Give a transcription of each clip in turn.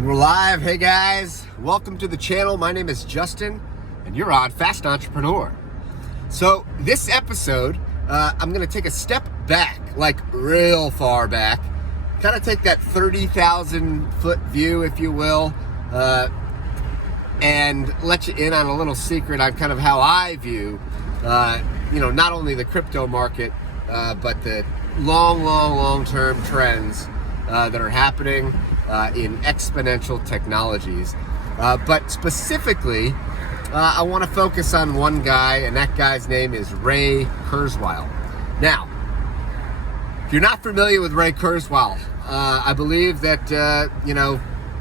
And we're live. Hey guys, welcome to the channel. My name is Justin and you're on Fast Entrepreneur. So this episode, I'm gonna take a step back, like real far back, kind of take that 30,000 foot view, if you will, and let you in on a little secret on kind of how I view, not only the crypto market, but the long-term trends that are happening in exponential technologies. But specifically, I want to focus on one guy, and that guy's name is Ray Kurzweil. Now, if you're not familiar with Ray Kurzweil, I believe that,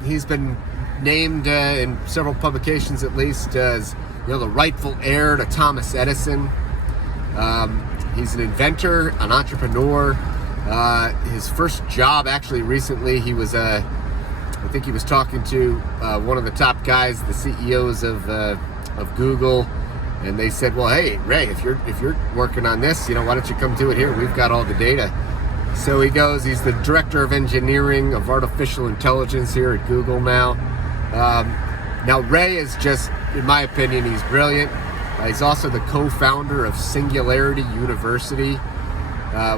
he's been named in several publications at least as, the rightful heir to Thomas Edison. He's an inventor, an entrepreneur. His first job, actually, recently, he was I think he was talking to one of the top guys, the CEOs of Google, and they said, "Well, hey, Ray, if you're working on this, why don't you come do it here? We've got all the data." So he goes. He's the director of engineering of artificial intelligence here at Google now. Now, Ray is just, in my opinion, he's brilliant. He's also the co-founder of Singularity University,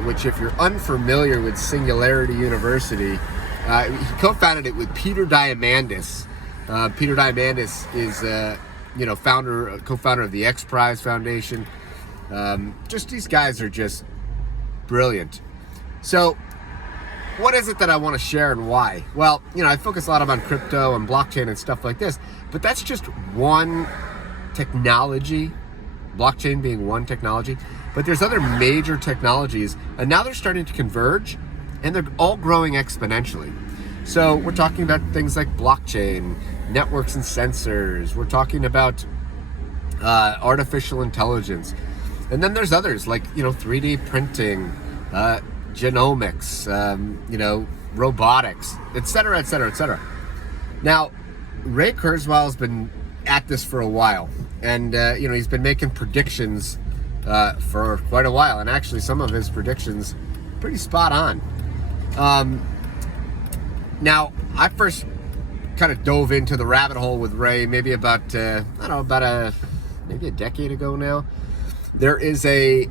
which, if you're unfamiliar with Singularity University, he co-founded it with Peter Diamandis. Peter Diamandis is, co-founder of the X Prize Foundation. Just these guys are just brilliant. So, what is it that I want to share and why? Well, I focus a lot on crypto and blockchain and stuff like this, but that's just one technology, blockchain being one technology, but there's other major technologies, and now they're starting to converge, and they're all growing exponentially. So we're talking about things like blockchain, networks and sensors. We're talking about artificial intelligence. And then there's others like, 3D printing, genomics, robotics, et cetera, et cetera, et cetera. Now, Ray Kurzweil has been at this for a while, and he's been making predictions for quite a while, and actually some of his predictions pretty spot on. Now, I first kind of dove into the rabbit hole with Ray maybe about maybe a decade ago now. There is a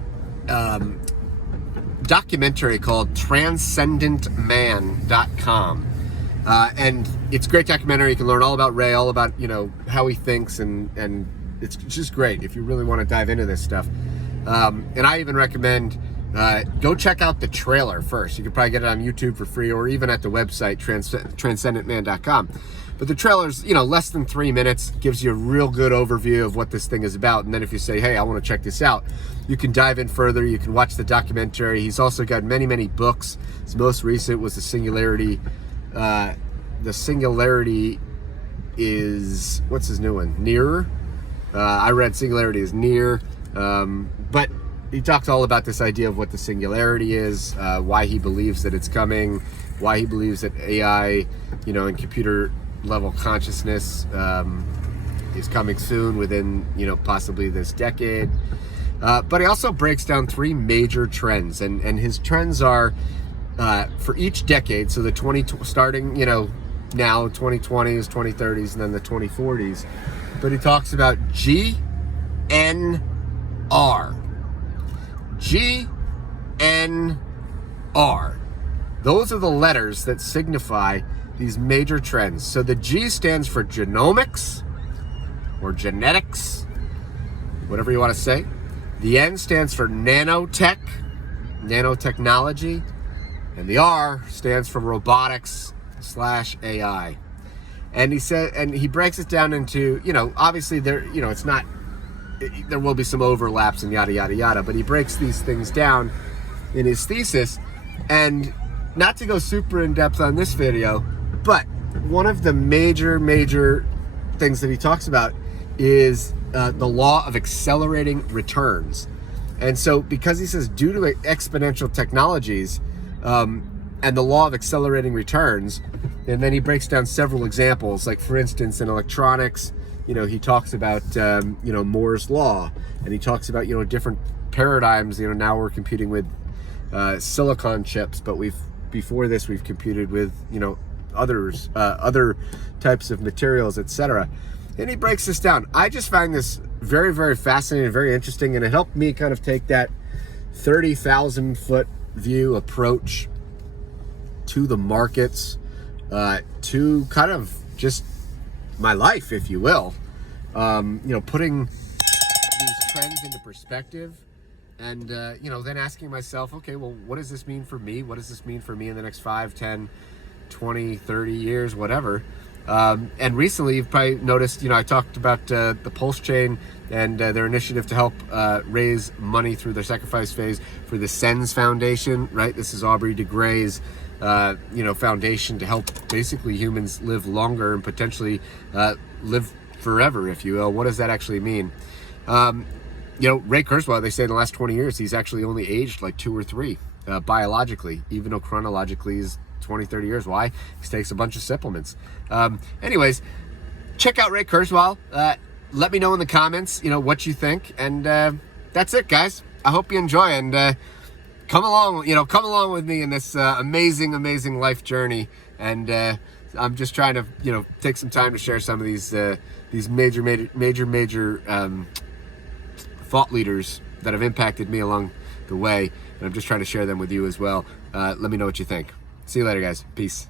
documentary called transcendentman.com. And it's a great documentary. You can learn all about Ray, all about, how he thinks, and it's just great if you really want to dive into this stuff. And I even recommend go check out the trailer first. You can probably get it on YouTube for free, or even at the website, transcendentman.com. But the trailer's, less than 3 minutes, gives you a real good overview of what this thing is about. And then if you say, hey, I want to check this out, you can dive in further. You can watch the documentary. He's also got many, many books. His most recent was the Singularity. The Singularity is, what's his new one? Nearer. I read Singularity is Near. But he talks all about this idea of what the singularity is, why he believes that it's coming, why he believes that AI, and computer level consciousness is coming soon within, possibly this decade. But he also breaks down three major trends, and his trends are for each decade. So starting, now 2020s, 2030s, and then the 2040s. But he talks about GNR. GNR. Those are the letters that signify these major trends. So the G stands for genomics or genetics, whatever you want to say. The N stands for nanotech, nanotechnology, and the R stands for robotics/AI. And he breaks it down into, obviously there will be some overlaps and yada, yada, yada, but he breaks these things down in his thesis. And not to go super in depth on this video, but one of the major things that he talks about is the law of accelerating returns. And so because he says due to exponential technologies and the law of accelerating returns, and then he breaks down several examples, like for instance in electronics, he talks about, Moore's law, and he talks about, different paradigms. Now we're computing with silicon chips, but before this we've computed with, other types of materials, etc. And he breaks this down. I just find this very, very fascinating, very interesting, and it helped me kind of take that 30,000 foot view approach to the markets, to kind of just my life, if you will. Putting these trends into perspective, and then asking myself, okay, well, what does this mean for me? What does this mean for me in the next 5, 10, 20, 30 years, whatever? And recently, you've probably noticed, I talked about the Pulse Chain and their initiative to help raise money through their sacrifice phase for the SENS Foundation, right? This is Aubrey de Grey's, foundation to help basically humans live longer and potentially live forever, if you will. What does that actually mean? Ray Kurzweil, they say in the last 20 years, he's actually only aged like 2 or 3 biologically, even though chronologically is 20, 30 years. Why? He takes a bunch of supplements. Anyways, check out Ray Kurzweil. Let me know in the comments, what you think. And that's it, guys. I hope you enjoy, and come along with me in this amazing, amazing life journey. And I'm just trying to, take some time to share some of these major thought leaders that have impacted me along the way. And I'm just trying to share them with you as well. Let me know what you think. See you later, guys. Peace.